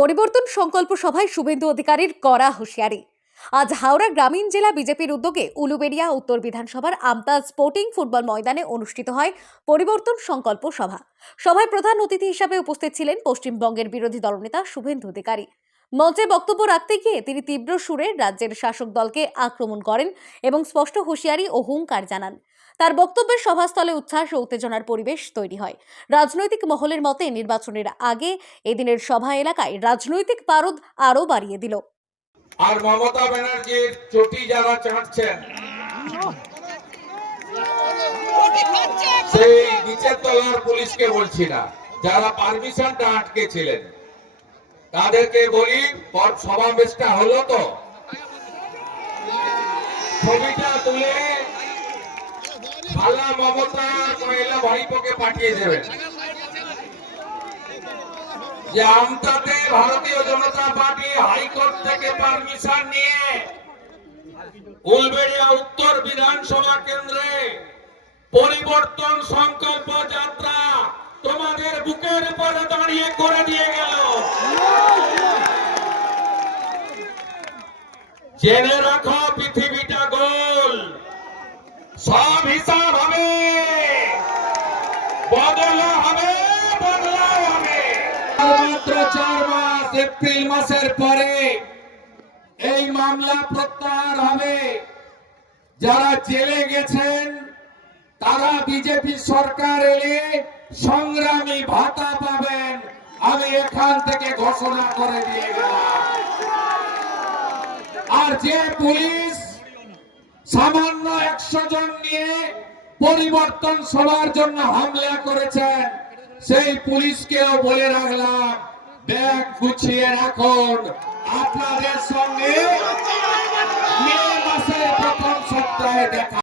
পরিবর্তন সংকল্প সভায় শুভেন্দু অধিকারীর কড়া হুঁশিয়ারি। আজ হাওড়া গ্রামীণ জেলা বিজেপির উদ্যোগে উলুবেড়িয়া উত্তর বিধানসভার আমতাজ স্পোর্টিং ফুটবল ময়দানে অনুষ্ঠিত হয় পরিবর্তন সংকল্প সভা। সভায় প্রধান অতিথি হিসাবে উপস্থিত ছিলেন পশ্চিমবঙ্গের বিরোধী দলনেতা শুভেন্দু অধিকারী। মঞ্চে বক্তব্য রাখতে গিয়ে তিনি তীব্র সুরে রাজ্যের শাসক দলকে আক্রমণ করেন এবং স্পষ্ট হুঁশিয়ারি ও হুঙ্কার জানান। তার বক্তব্যের সভাস্থলে উচ্ছ্বাস ও উত্তেজনার পরিবেশ তৈরি হয়। রাজনৈতিক মহলের মতে নির্বাচনের আগে এদিনের সভা এলাকায় রাজনৈতিক পারদ আরো বাড়িয়ে দিল। আর মমতা ব্যানার্জির চটি যারা চাটছেন, সেই নিচের তলার পুলিশকে বলছি না, যারা পারমিশনটা আটকে ছিলেন তাদেরকে বলি, সমাবেশটা হলো তো ছবিটা তুলে খালা মমতা কয়লা ভাইপোকে পাঠিয়ে দেবেন যে আমতাতে ভারতীয় জনতা পার্টি হাইকোর্ট থেকে পারমিশন নিয়ে উলবেড়িয়া উত্তর বিধানসভা কেন্দ্রে পরিবর্তন সংকল্প যাত্রা তোমাদের বুকের উপরে দাঁড়িয়ে করে দিয়ে গেল। জেনে রাখো, পৃথিবীটা গোল, সব হিসাব হবে, বদলা হবে, বদলাও হবে। মাত্র 4 মাস, এপ্রিল মাসের পরে এই মামলা প্রত্যাহার হবে। যারা জেলে গেছেন তারা বিজেপি সরকার এলে সংগ্রামী ভাতা পাবেন, আমি এখান থেকে ঘোষণা করে দিয়ে গেলাম। আর যে পুলিশ সামান্য 100 জন নিয়ে পরিবর্তন সভার জন্য হামলা করেছেন, সেই পুলিশকেও বলে রাখলাম, ব্যাগ গুছিয়ে রাখুন, আপনাদের সঙ্গে মে মাসের প্রথম সপ্তাহে দেখা।